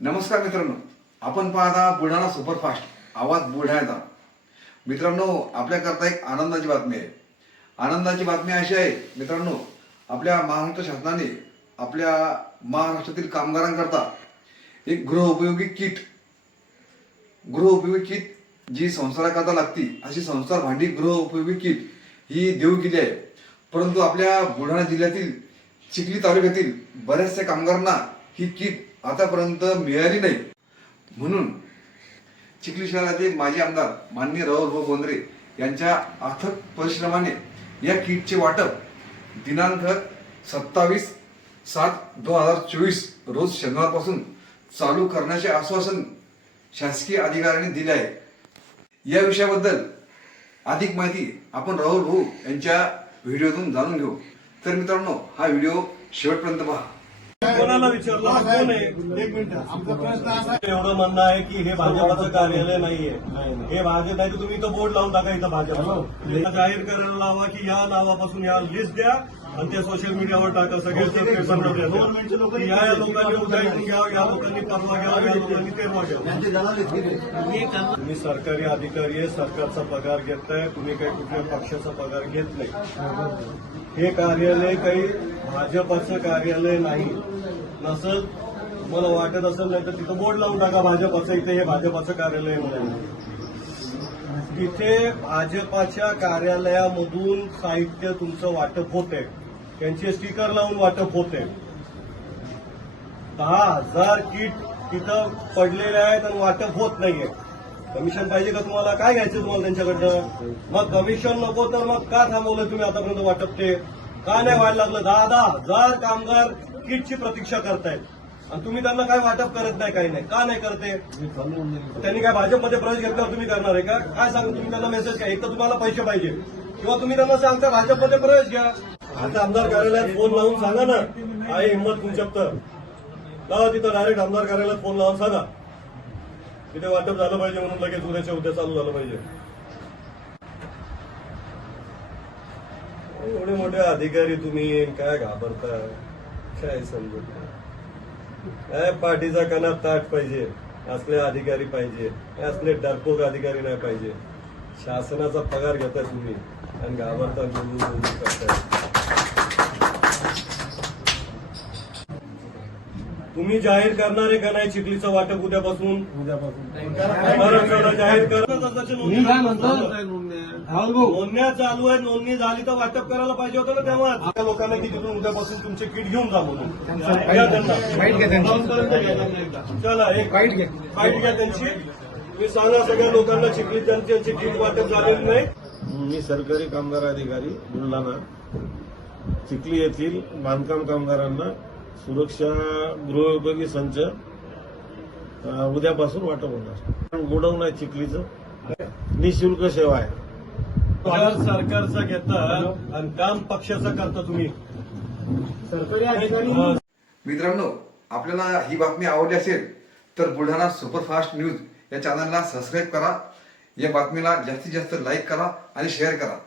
नमस्कार मित्रांनो. आपण पाहता बुलढाणा सुपरफास्ट. आवाज बुलढाण्याचा. मित्रांनो आपल्याकरता एक आनंदाची बातमी आहे. आनंदाची बातमी अशी आहे मित्रांनो आपल्या महाराष्ट्र शासनाने आपल्या महाराष्ट्रातील कामगारांकरता एक गृहउपयोगी किट गृहउपयोगी किट जी संसाराकरता लागती अशी संसार भांडी गृहउपयोगी किट ही देऊ केली आहे. परंतु आपल्या बुलढाणा जिल्ह्यातील चिखली तालुक्यातील बऱ्याचशा कामगारांना ही किट आतापर्यंत मिळाली नाही. म्हणून चिखली शहराचे माजी आमदार माननीय राहुल भाऊ बोंद्रे यांच्या अथक परिश्रमाने या किटचे वाटप दिनांक सत्तावीस सात दोन हजार चोवीस रोज शनिवारपासून चालू करण्याचे आश्वासन शासकीय अधिकाऱ्यांनी दिले आहे. या विषयाबद्दल अधिक माहिती आपण राहुल भाऊ यांच्या व्हिडिओतून जाणून घेऊ. तर मित्रांनो हा व्हिडिओ शेवटपर्यंत पहा. कोणाला विचारलं? कोण आहे? एक मिनिट. आमचा प्रश्न असा आहे. एवढं म्हणणं आहे की हे भाजपाचं कार्यालय नाहीये. हे भाजप नाही तर तुम्ही इथं बोर्ड लावून टाका इथं भाजप जाहीर करायला लावा की या नावापासून या लिस्ट द्या आणि ते सोशल मीडियावर टाका. सगळे गव्हर्नमेंटचे लोक या या लोकांनी उठायचं घ्यावं या लोकांनी परवा घ्यावा या लोकांनी तेरवा घ्यावं तुम्ही सरकारी अधिकारी आहे सरकारचा पगार घेताय तुम्ही काही कुठल्या पक्षाचा पगार घेत नाही. हे कार्यालय काही भाजपाचं कार्यालय नाही. नसल मला वाटत असेल नाही तर तिथं बोर्ड लावून टाका भाजपाचं इथे हे भाजपाचं कार्यालय म्हणून. तिथे भाजपाच्या कार्यालयामधून साहित्य तुमचं वाटप होते त्यांचे स्टिकर लावून वाटप होते दहा हजार किट तिथं पडलेले आहेत आणि वाटप होत नाहीये. कमिशन पाहिजे का तुम्हाला? काय घ्यायचं तुम्हाला त्यांच्याकडनं? मग कमिशन नको तर मग का थांबवलं तुम्ही आतापर्यंत वाटप ते का नाही व्हायला लागलं. दहा दहा हजार कामगार किटची प्रतीक्षा करतायत. आणि तुम्ही त्यांना काय वाटप करत नाही काही नाही. का नाही करते? त्यांनी काय भाजपमध्ये प्रवेश घेतल्यावर तुम्ही करणार आहे का? काय सांगू तुम्ही त्यांना मेसेज काय एक तर तुम्हाला पैसे पाहिजे. किंवा तुम्ही त्यांना सांगता भाजपमध्ये प्रवेश घ्या. आता आमदार कार्यालयात फोन लावून सांगा ना. आहे हिंमत तुमच्यात तर लावा तिथं डायरेक्ट आमदार कार्यालयात फोन लावून सांगा. तिथे वाटप झालं पाहिजे म्हणून लगेच उद्याच्या उद्या चालू झालं पाहिजे. एवढे मोठे अधिकारी तुम्ही काय घाबरता? काय समजत नाही. काय पाठीचा कणात ताट पाहिजे असले अधिकारी पाहिजे असले डरपोक अधिकारी नाही पाहिजे. शासनाचा पगार घेता तुम्ही आणि घाबरता बोलून करताय. तुम्ही जाहीर करणार आहे का नाही चिखलीचं वाटप उद्यापासून? जाहीर मी नोंदण्या चालू आहे नोंदणी झाली तर वाटप करायला पाहिजे होतं ना तेव्हा त्या लोकांना की तिथून उद्यापासून तुमचे किट घेऊन जा म्हणून. चला एक वाईट घ्या. फाईट घ्या त्यांची. तुम्ही सांगा सगळ्या लोकांना चिखली त्यांची त्यांची किट वाटप झालेली नाही. मी सरकारी कामगार अधिकारी बुलढाणा. चिखली येथील बांधकाम कामगारांना सुरक्षा गृहोपयोगी संच उद्यापासून वाटप होणार. गोडाऊन आहे चिखलीचं. निशुल्क सेवा आहे. सरकारचा घेता आणि काम पक्षाचं करता तुम्ही. सरकारी अधिकारी. मित्रांनो आपल्याला ही बातमी आवडली असेल तर बुलढाणा सुपरफास्ट न्यूज या चॅनलला सबस्क्राईब करा. या बातमीला जास्तीत जास्त लाईक करा आणि शेअर करा.